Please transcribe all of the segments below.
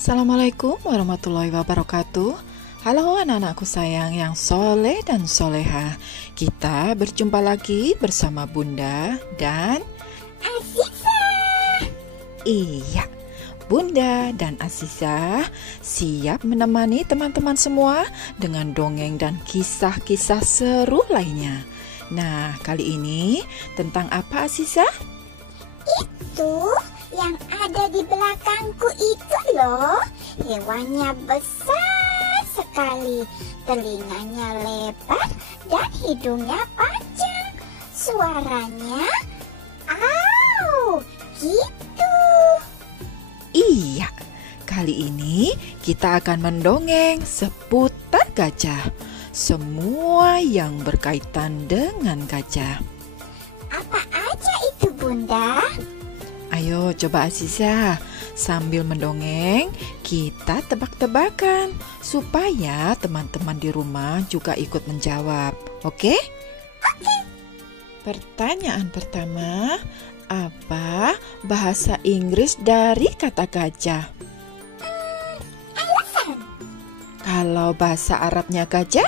Assalamualaikum warahmatullahi wabarakatuh. Halo anak-anakku sayang yang soleh dan soleha. Kita berjumpa lagi bersama Bunda dan Aziza. Iya, Bunda dan Aziza siap menemani teman-teman semua dengan dongeng dan kisah-kisah seru lainnya. Nah, kali ini tentang apa, Aziza? Itu yang ada di belakangku itu loh. Hewannya besar sekali. Telinganya lebar dan hidungnya panjang. Suaranya au gitu. Iya, kali ini kita akan mendongeng seputar gajah. Semua yang berkaitan dengan gajah. Apa aja itu, Bunda? Ayo coba Aziza, sambil mendongeng kita tebak-tebakan supaya teman-teman di rumah juga ikut menjawab. Oke? Oke. Pertanyaan pertama, apa bahasa Inggris dari kata gajah? Elephant. Kalau bahasa Arabnya gajah?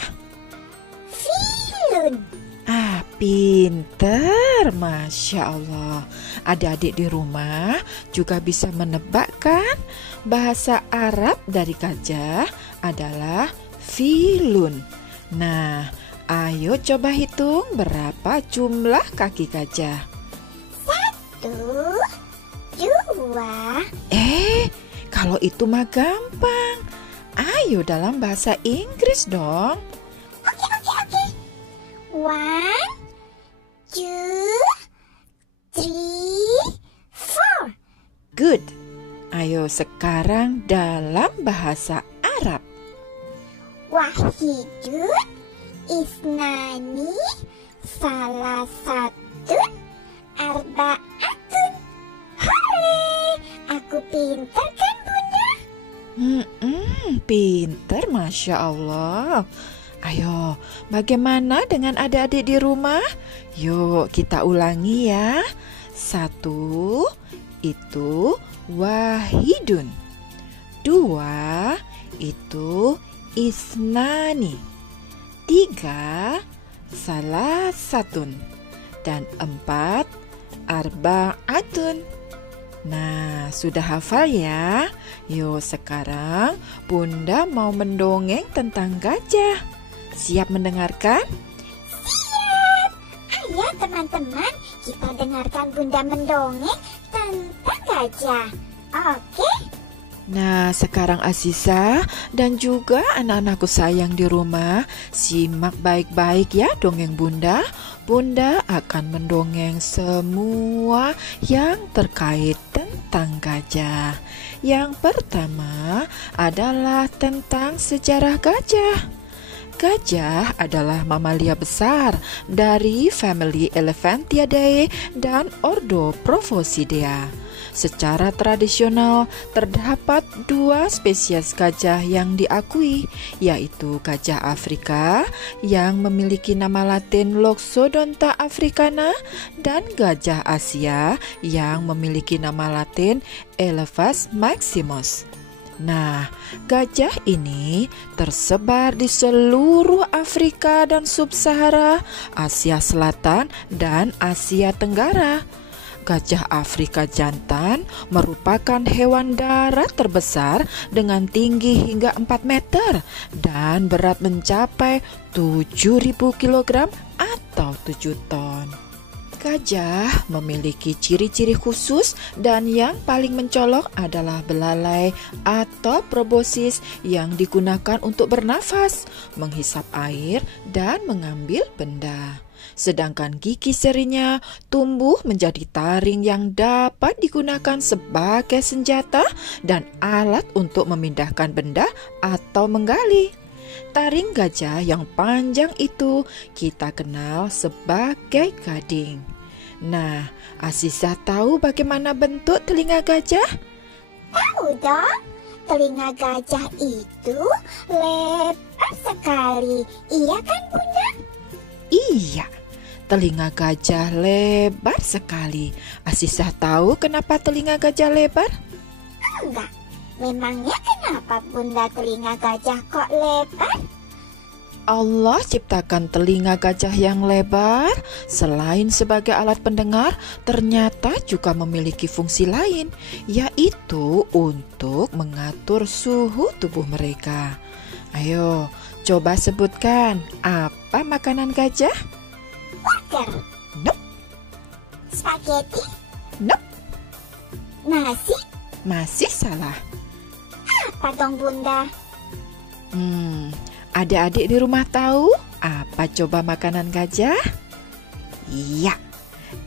Filun. Pinter, Masya Allah. Adik-adik di rumah juga bisa menebakkan bahasa Arab dari gajah adalah filun. Nah, ayo coba hitung berapa jumlah kaki gajah. 1, 2. Kalau itu mah gampang. Ayo dalam bahasa Inggris dong. Oke. 1, 2, 3, 4. Good. Ayo sekarang dalam bahasa Arab. Wahidun, isnani, salasatun, arba'atun. Hore, aku pintar kan, Bunda? Pinter, Masya Allah. Ayo, bagaimana dengan adik-adik di rumah? Yuk kita ulangi ya. 1, itu wahidun. 2, itu isnani. 3, salasatun. Dan 4, arba'atun. Nah, sudah hafal ya? Yuk sekarang Bunda mau mendongeng tentang gajah. Siap mendengarkan? Siap. Ayo teman-teman, kita dengarkan Bunda mendongeng tentang gajah. Oke? Nah, sekarang Aziza dan juga anak-anakku sayang di rumah, simak baik-baik ya dongeng Bunda. Bunda akan mendongeng semua yang terkait tentang gajah. Yang pertama adalah tentang sejarah gajah. Gajah adalah mamalia besar dari famili Elephantidae dan ordo Prophosidae. Secara tradisional, terdapat 2 spesies gajah yang diakui, yaitu gajah Afrika yang memiliki nama latin Loxodonta africana dan gajah Asia yang memiliki nama latin Elephas maximus. Nah, gajah ini tersebar di seluruh Afrika dan Sub-Sahara, Asia Selatan, dan Asia Tenggara. Gajah Afrika jantan merupakan hewan darat terbesar dengan tinggi hingga 4 meter dan berat mencapai 7.000 kg atau 7 ton. Gajah memiliki ciri-ciri khusus dan yang paling mencolok adalah belalai atau proboscis yang digunakan untuk bernafas, menghisap air, dan mengambil benda. Sedangkan gigi serinya tumbuh menjadi taring yang dapat digunakan sebagai senjata dan alat untuk memindahkan benda atau menggali. Taring gajah yang panjang itu kita kenal sebagai gading. Nah, Aziza tahu bagaimana bentuk telinga gajah? Tahu dong, telinga gajah itu lebar sekali. Iya kan, Bunda? Iya, telinga gajah lebar sekali. Aziza tahu kenapa telinga gajah lebar? Enggak, Memangnya kenapa Bunda telinga gajah kok lebar? Allah ciptakan telinga gajah yang lebar selain sebagai alat pendengar, ternyata juga memiliki fungsi lain, yaitu untuk mengatur suhu tubuh mereka. Ayo, coba sebutkan apa makanan gajah? Burger. Nope. Spaghetti. Nope. Nasi. Masih salah. Apa dong Bunda? Adik-adik di rumah tahu apa coba makanan gajah? Iya,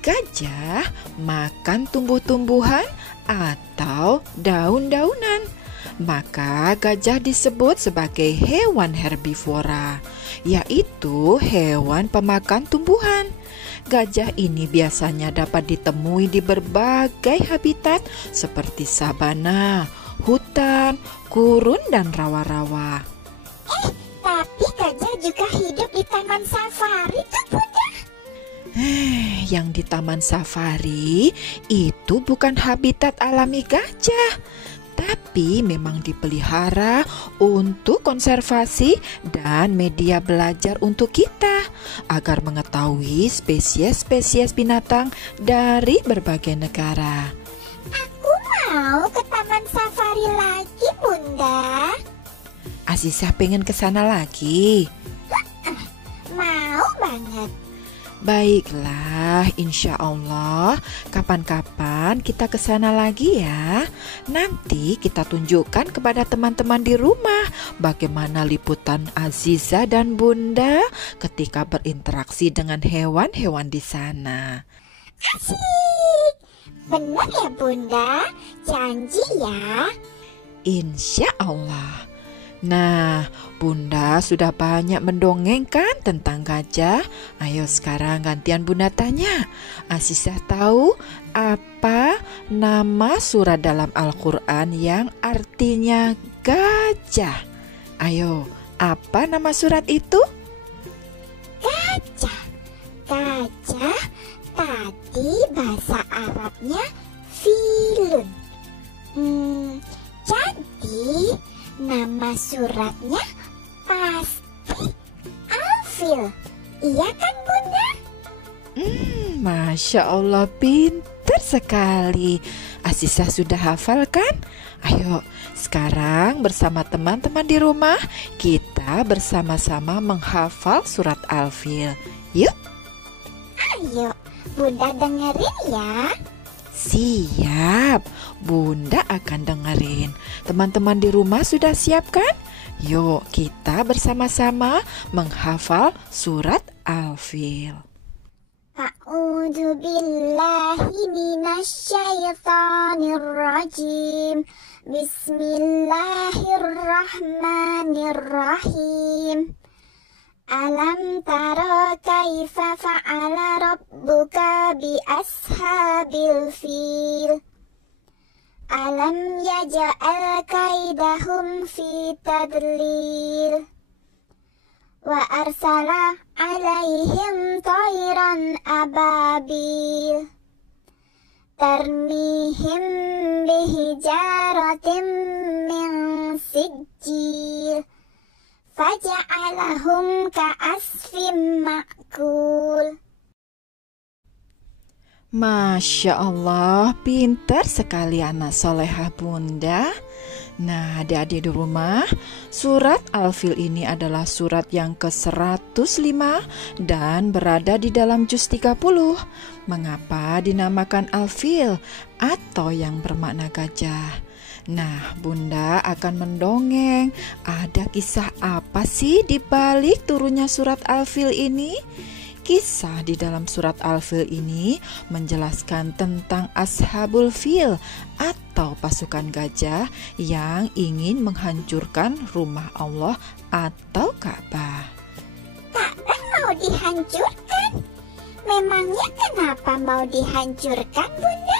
gajah makan tumbuh-tumbuhan atau daun-daunan. Maka gajah disebut sebagai hewan herbivora, yaitu hewan pemakan tumbuhan. Gajah ini biasanya dapat ditemui di berbagai habitat seperti sabana, hutan, gurun, dan rawa-rawa. Tapi gajah juga hidup di taman safari tuh Bunda. Yang di taman safari itu bukan habitat alami gajah, tapi memang dipelihara untuk konservasi dan media belajar untuk kita agar mengetahui spesies-spesies binatang dari berbagai negara. Aku mau ke taman safari lagi Bunda. Azizah pengen ke sana lagi. Mau banget. Baiklah, insya Allah kapan-kapan kita ke sana lagi ya. Nanti kita tunjukkan kepada teman-teman di rumah bagaimana liputan Azizah dan Bunda ketika berinteraksi dengan hewan-hewan di sana. Asik. Benar ya Bunda? Janji ya? Insya Allah. Nah, Bunda sudah banyak mendongengkan tentang gajah. Ayo sekarang gantian Bunda tanya. Azizah tahu apa nama surat dalam Al-Quran yang artinya gajah? Ayo, apa nama surat itu? Gajah. Gajah tadi bahasa Arabnya filun. Jadi nama suratnya pasti Al-Fil. Iya kan Bunda? Masya Allah, pintar sekali. Azizah sudah hafal kan? Ayo, sekarang bersama teman-teman di rumah kita bersama-sama menghafal surat Al-Fil. Yuk. Ayo, Bunda dengerin ya. Siap, Bunda akan dengerin. Teman-teman di rumah sudah siap kan? Yuk kita bersama-sama menghafal surat Al-Fil. A'udzu billahi minasyaitonir rajim. Bismillahirrahmanirrahim. Alam tara kaifa fa'ala rabbuka bi ashabil fil. Alam yaj'al kaidahum fi tadlil. Wa arsala alaihim tayran ababil. Tarmihim bihijaratin min sijjil. Faja'alahum ka'asfim ma'kul. Masya Allah, pintar sekali anak solehah Bunda. Nah, adik-adik di rumah, surat Al-Fil ini adalah surat yang ke-105 dan berada di dalam juz 30. Mengapa dinamakan Al-Fil atau yang bermakna gajah? Nah, Bunda akan mendongeng. Ada kisah apa sih di balik turunnya surat Al-Fil ini? Kisah di dalam surat Al-Fil ini menjelaskan tentang Ashabul Fil atau pasukan gajah yang ingin menghancurkan rumah Allah atau Ka'bah. Ka'bah mau dihancurkan? Memangnya kenapa mau dihancurkan, Bunda?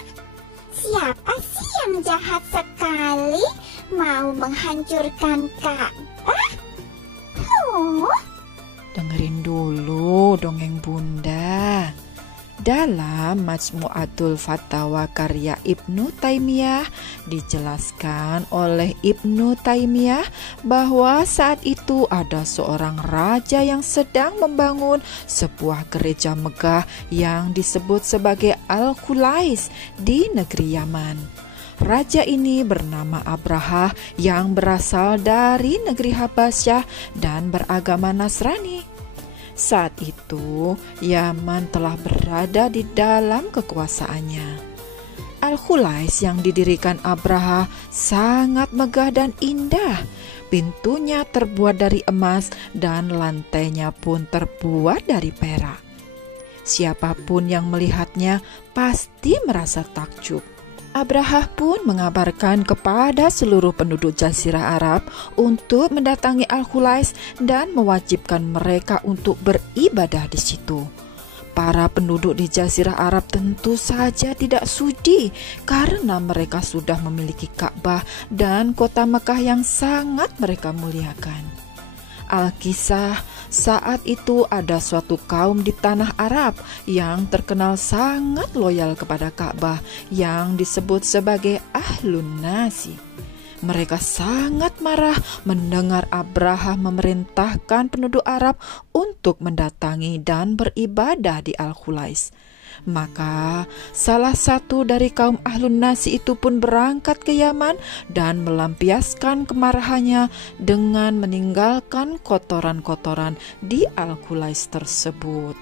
Siapa sih yang jahat sekali mau menghancurkan Ka'bah? Dengerin dulu dongeng Bunda. Dalam Majmu'atul Fatawa karya Ibnu Taimiyah dijelaskan oleh Ibnu Taimiyah bahwa saat itu ada seorang raja yang sedang membangun sebuah gereja megah yang disebut sebagai Al-Khulais di negeri Yaman. Raja ini bernama Abraha yang berasal dari negeri Habasyah dan beragama Nasrani. Saat itu, Yaman telah berada di dalam kekuasaannya. Al-Khulais yang didirikan Abraha sangat megah dan indah. Pintunya terbuat dari emas dan lantainya pun terbuat dari perak. Siapapun yang melihatnya pasti merasa takjub. Abraha pun mengabarkan kepada seluruh penduduk Jazirah Arab untuk mendatangi Al-Khulais dan mewajibkan mereka untuk beribadah di situ. Para penduduk di Jazirah Arab tentu saja tidak sudi karena mereka sudah memiliki Ka'bah dan kota Mekah yang sangat mereka muliakan. Alkisah, saat itu ada suatu kaum di tanah Arab yang terkenal sangat loyal kepada Ka'bah yang disebut sebagai Ahlun Nasi. Mereka sangat marah mendengar Abraha memerintahkan penduduk Arab untuk mendatangi dan beribadah di Al-Khulais. Maka salah satu dari kaum Ahlun Nasi itu pun berangkat ke Yaman dan melampiaskan kemarahannya dengan meninggalkan kotoran-kotoran di Al-Khulais tersebut.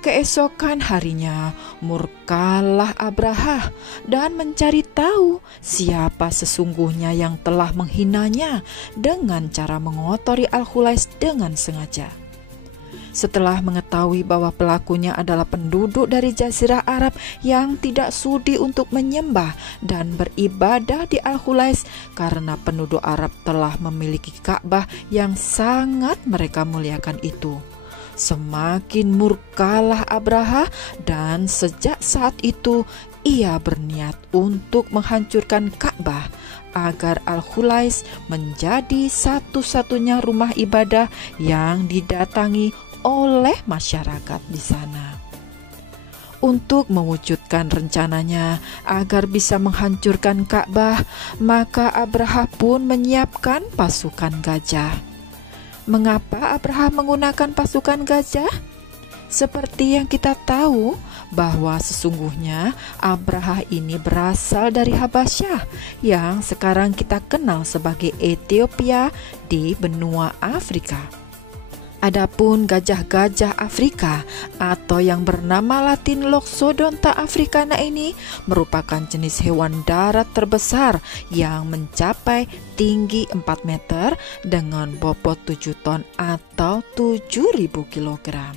Keesokan harinya murkalah Abraha dan mencari tahu siapa sesungguhnya yang telah menghinanya dengan cara mengotori Al-Khulais dengan sengaja. Setelah mengetahui bahwa pelakunya adalah penduduk dari Jazirah Arab yang tidak sudi untuk menyembah dan beribadah di Al-Khulais karena penduduk Arab telah memiliki Ka'bah yang sangat mereka muliakan itu, semakin murkalah Abraha dan sejak saat itu ia berniat untuk menghancurkan Ka'bah agar Al-Khulais menjadi satu-satunya rumah ibadah yang didatangi oleh masyarakat di sana. Untuk mewujudkan rencananya agar bisa menghancurkan Ka'bah, maka Abraha pun menyiapkan pasukan gajah. Mengapa Abraha menggunakan pasukan gajah? Seperti yang kita tahu bahwa sesungguhnya Abraha ini berasal dari Habasyah yang sekarang kita kenal sebagai Ethiopia di benua Afrika. Adapun gajah-gajah Afrika atau yang bernama Latin Loxodonta africana ini merupakan jenis hewan darat terbesar yang mencapai tinggi 4 meter dengan bobot 7 ton atau 7.000 kilogram.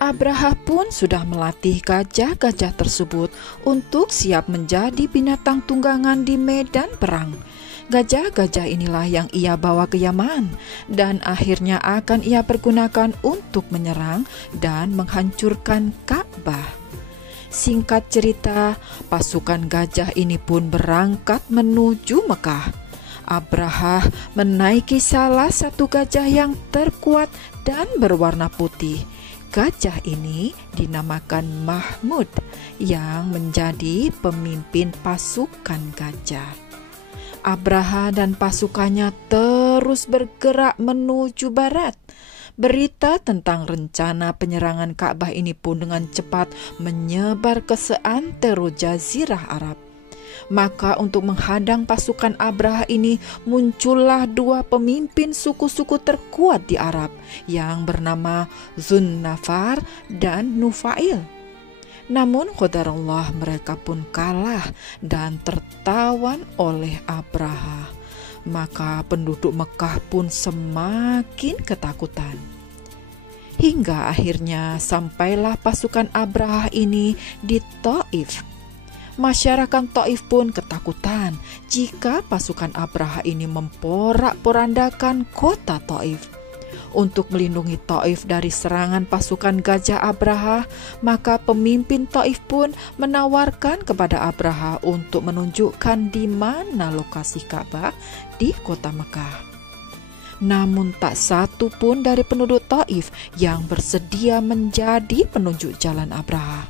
Abraha pun sudah melatih gajah-gajah tersebut untuk siap menjadi binatang tunggangan di medan perang. Gajah-gajah inilah yang ia bawa ke Yaman dan akhirnya akan ia pergunakan untuk menyerang dan menghancurkan Ka'bah. Singkat cerita, pasukan gajah ini pun berangkat menuju Mekah. Abraha menaiki salah satu gajah yang terkuat dan berwarna putih. Gajah ini dinamakan Mahmud yang menjadi pemimpin pasukan gajah. Abraha dan pasukannya terus bergerak menuju barat. Berita tentang rencana penyerangan Ka'bah ini pun dengan cepat menyebar ke seantero Jazirah Arab. Maka untuk menghadang pasukan Abraha ini muncullah dua pemimpin suku-suku terkuat di Arab yang bernama Zunnafar dan Nufail. Namun qadarullah mereka pun kalah dan tertawan oleh Abraha. Maka penduduk Mekah pun semakin ketakutan. Hingga akhirnya sampailah pasukan Abraha ini di Taif. Masyarakat Taif pun ketakutan jika pasukan Abraha ini memporak-porandakan kota Taif. Untuk melindungi Taif dari serangan pasukan gajah Abraha, maka pemimpin Taif pun menawarkan kepada Abraha untuk menunjukkan di mana lokasi Ka'bah di kota Mekah. Namun tak satu pun dari penduduk Taif yang bersedia menjadi penunjuk jalan Abraha.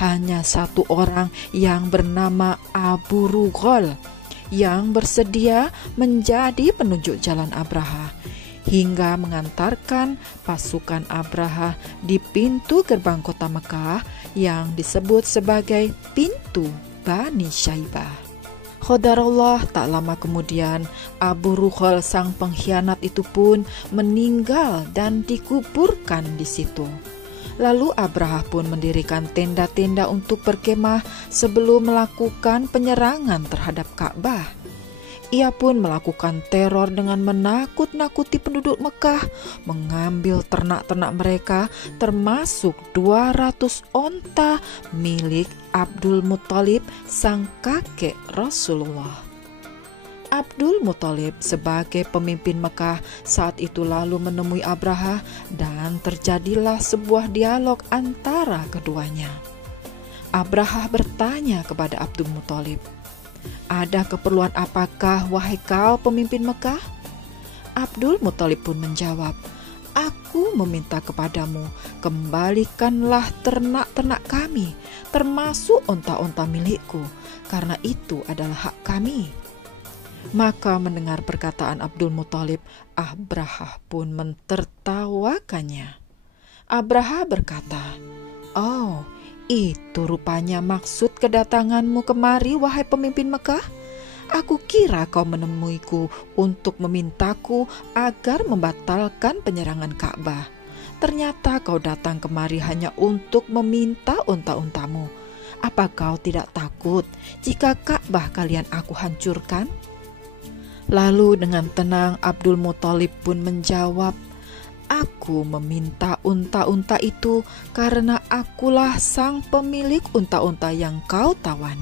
Hanya satu orang yang bernama Abu Rughal yang bersedia menjadi penunjuk jalan Abraha, hingga mengantarkan pasukan Abraha di pintu gerbang kota Mekah yang disebut sebagai pintu Bani Syaibah. Qadarullah, tak lama kemudian Abu Rughal sang pengkhianat itu pun meninggal dan dikuburkan di situ. Lalu Abraha pun mendirikan tenda-tenda untuk berkemah sebelum melakukan penyerangan terhadap Ka'bah. Ia pun melakukan teror dengan menakut-nakuti penduduk Mekah, mengambil ternak-ternak mereka termasuk 200 onta milik Abdul Muthalib sang kakek Rasulullah. Abdul Muthalib sebagai pemimpin Mekah saat itu lalu menemui Abraha dan terjadilah sebuah dialog antara keduanya. Abraha bertanya kepada Abdul Muthalib, "Ada keperluan apakah wahai kau pemimpin Mekah?" Abdul Muthalib pun menjawab, "Aku meminta kepadamu, kembalikanlah ternak-ternak kami, termasuk onta-onta milikku, karena itu adalah hak kami." Maka mendengar perkataan Abdul Muthalib, Abraha pun mentertawakannya. Abraha berkata, "Oh, itu rupanya maksud kedatanganmu kemari, wahai pemimpin Mekah. Aku kira kau menemuiku untuk memintaku agar membatalkan penyerangan Ka'bah. Ternyata kau datang kemari hanya untuk meminta unta-untamu. Apa kau tidak takut jika Ka'bah kalian aku hancurkan?" Lalu dengan tenang Abdul Muthalib pun menjawab, "Aku meminta unta-unta itu karena akulah sang pemilik unta-unta yang kau tawan.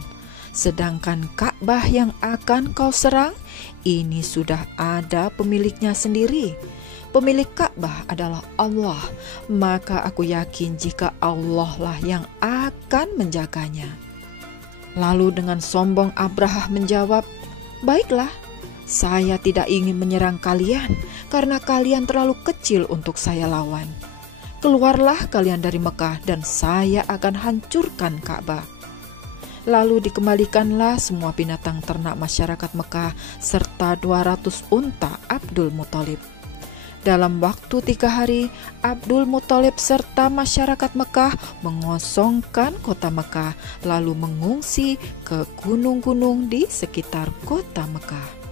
Sedangkan Ka'bah yang akan kau serang, ini sudah ada pemiliknya sendiri. Pemilik Ka'bah adalah Allah, maka aku yakin jika Allah lah yang akan menjaganya." Lalu dengan sombong Abraha menjawab, "Baiklah, saya tidak ingin menyerang kalian karena kalian terlalu kecil untuk saya lawan. Keluarlah kalian dari Mekah dan saya akan hancurkan Ka'bah." Lalu dikembalikanlah semua binatang ternak masyarakat Mekah serta 200 unta Abdul Muthalib. Dalam waktu 3 hari, Abdul Muthalib serta masyarakat Mekah mengosongkan kota Mekah lalu mengungsi ke gunung-gunung di sekitar kota Mekah.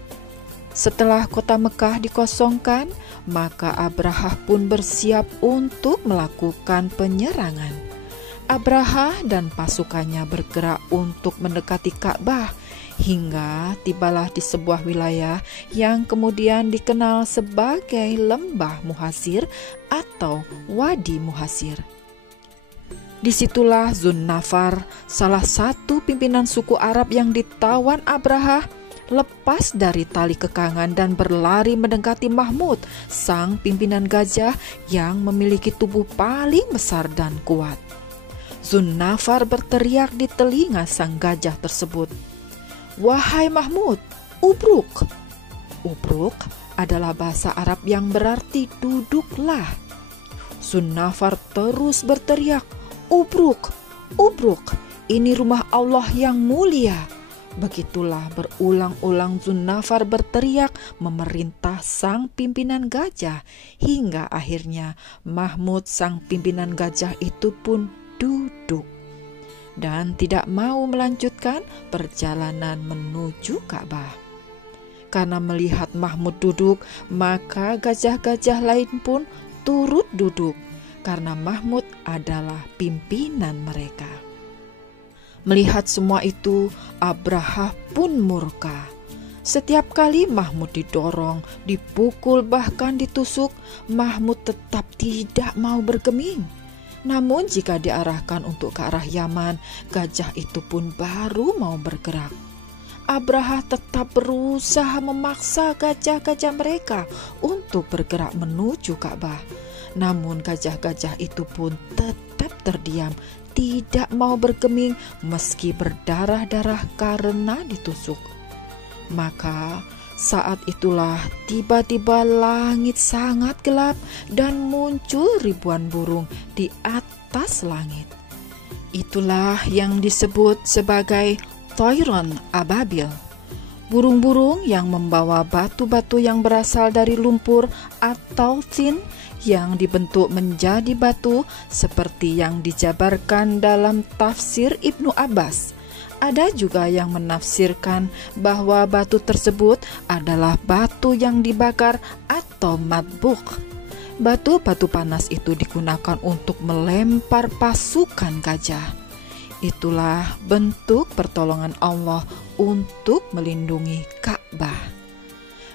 Setelah kota Mekah dikosongkan, maka Abraha pun bersiap untuk melakukan penyerangan. Abraha dan pasukannya bergerak untuk mendekati Ka'bah hingga tibalah di sebuah wilayah yang kemudian dikenal sebagai Lembah Muhasir atau Wadi Muhasir. Disitulah Zunnafar, salah satu pimpinan suku Arab yang ditawan Abraha, lepas dari tali kekangan dan berlari mendekati Mahmud, sang pimpinan gajah yang memiliki tubuh paling besar dan kuat. Zunnafar berteriak di telinga sang gajah tersebut, "Wahai Mahmud, ubruk!" Ubruk adalah bahasa Arab yang berarti duduklah. Zunnafar terus berteriak, "Ubruk, ubruk, ini rumah Allah yang mulia." Begitulah berulang-ulang Zunnafar berteriak memerintah sang pimpinan gajah, hingga akhirnya Mahmud sang pimpinan gajah itu pun duduk dan tidak mau melanjutkan perjalanan menuju Ka'bah. Karena melihat Mahmud duduk, maka gajah-gajah lain pun turut duduk karena Mahmud adalah pimpinan mereka. Melihat semua itu, Abraha pun murka. Setiap kali Mahmud didorong, dipukul, bahkan ditusuk, Mahmud tetap tidak mau bergeming. Namun jika diarahkan untuk ke arah Yaman, gajah itu pun baru mau bergerak. Abraha tetap berusaha memaksa gajah-gajah mereka untuk bergerak menuju Ka'bah. Namun gajah-gajah itu pun tetap terdiam, tidak mau bergeming meski berdarah-darah karena ditusuk. Maka Saat itulah tiba-tiba langit sangat gelap dan muncul ribuan burung di atas langit. Itulah yang disebut sebagai Toiron Ababil. Burung-burung yang membawa batu-batu yang berasal dari lumpur atau tin yang dibentuk menjadi batu seperti yang dijabarkan dalam tafsir Ibnu Abbas. Ada juga yang menafsirkan bahwa batu tersebut adalah batu yang dibakar atau matbuk. Batu-batu panas itu digunakan untuk melempar pasukan gajah. Itulah bentuk pertolongan Allah untuk melindungi Ka'bah.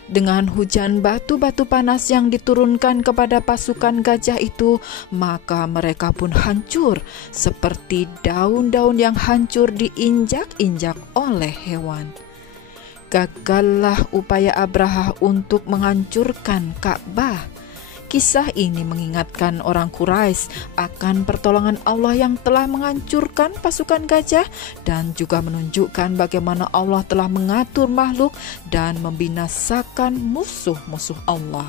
Dengan hujan batu-batu panas yang diturunkan kepada pasukan gajah itu, maka mereka pun hancur seperti daun-daun yang hancur diinjak-injak oleh hewan. Gagallah upaya Abraha untuk menghancurkan Ka'bah. Kisah ini mengingatkan orang Quraisy akan pertolongan Allah yang telah menghancurkan pasukan gajah dan juga menunjukkan bagaimana Allah telah mengatur makhluk dan membinasakan musuh-musuh Allah.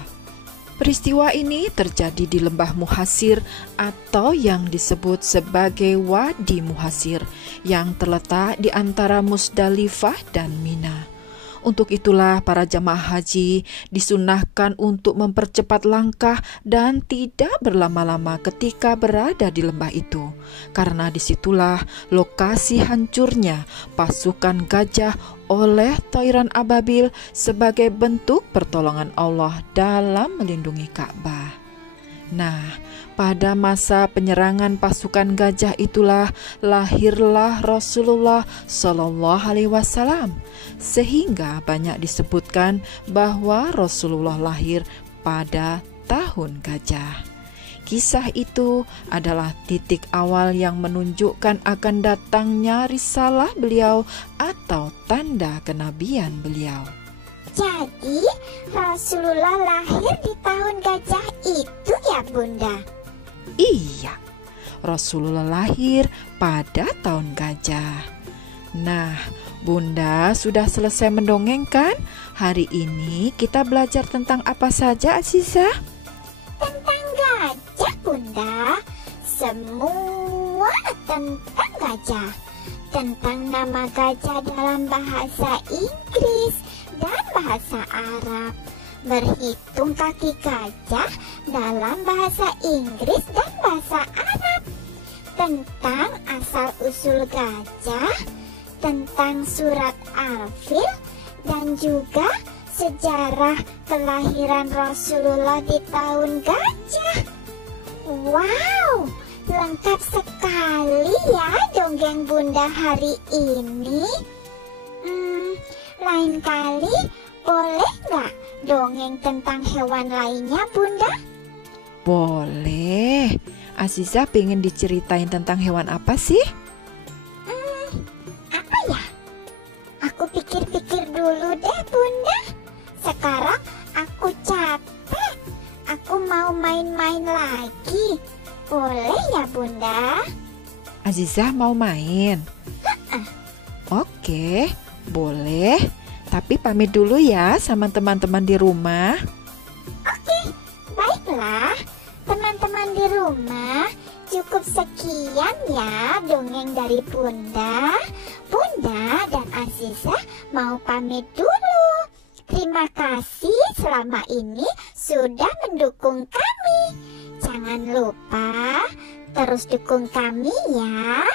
Peristiwa ini terjadi di lembah Muhasir atau yang disebut sebagai Wadi Muhasir yang terletak di antara Musdalifah dan Mina. Untuk itulah para jamaah haji disunahkan untuk mempercepat langkah dan tidak berlama-lama ketika berada di lembah itu. Karena disitulah lokasi hancurnya pasukan gajah oleh Toiron Ababil sebagai bentuk pertolongan Allah dalam melindungi Ka'bah. Nah, pada masa penyerangan pasukan gajah itulah lahirlah Rasulullah Shallallahu Alaihi Wasallam, sehingga banyak disebutkan bahwa Rasulullah lahir pada tahun gajah. Kisah itu adalah titik awal yang menunjukkan akan datangnya risalah beliau atau tanda kenabian beliau. Jadi Rasulullah lahir di tahun gajah itu ya Bunda? Iya, Rasulullah lahir pada tahun gajah. Nah, Bunda sudah selesai mendongeng kan? Hari ini kita belajar tentang apa saja, Azizah? Tentang gajah Bunda. Semua tentang gajah. Tentang nama gajah dalam bahasa Inggris dan bahasa Arab, berhitung kaki gajah dalam bahasa Inggris dan bahasa Arab, tentang asal-usul gajah, tentang surat Al-Fil, dan juga sejarah kelahiran Rasulullah di tahun gajah. Wow, lengkap sekali ya dongeng Bunda hari ini. Lain kali boleh nggak dongeng tentang hewan lainnya Bunda? Boleh. Azizah pengen diceritain tentang hewan apa sih? Apa ya? Aku pikir-pikir dulu deh Bunda. Sekarang aku capek. Aku mau main-main lagi. Boleh ya Bunda? Azizah mau main? Oke, boleh. Tapi pamit dulu ya sama teman-teman di rumah. Oke, baiklah. Teman-teman di rumah, cukup sekian ya dongeng dari Bunda. Bunda dan Azizah mau pamit dulu. Terima kasih selama ini sudah mendukung kami. Jangan lupa terus dukung kami ya.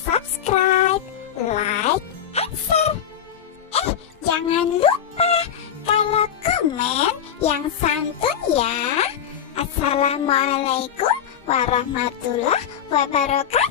Subscribe, like, and share. Jangan lupa kalau komen yang santun ya. Assalamualaikum warahmatullahi wabarakatuh.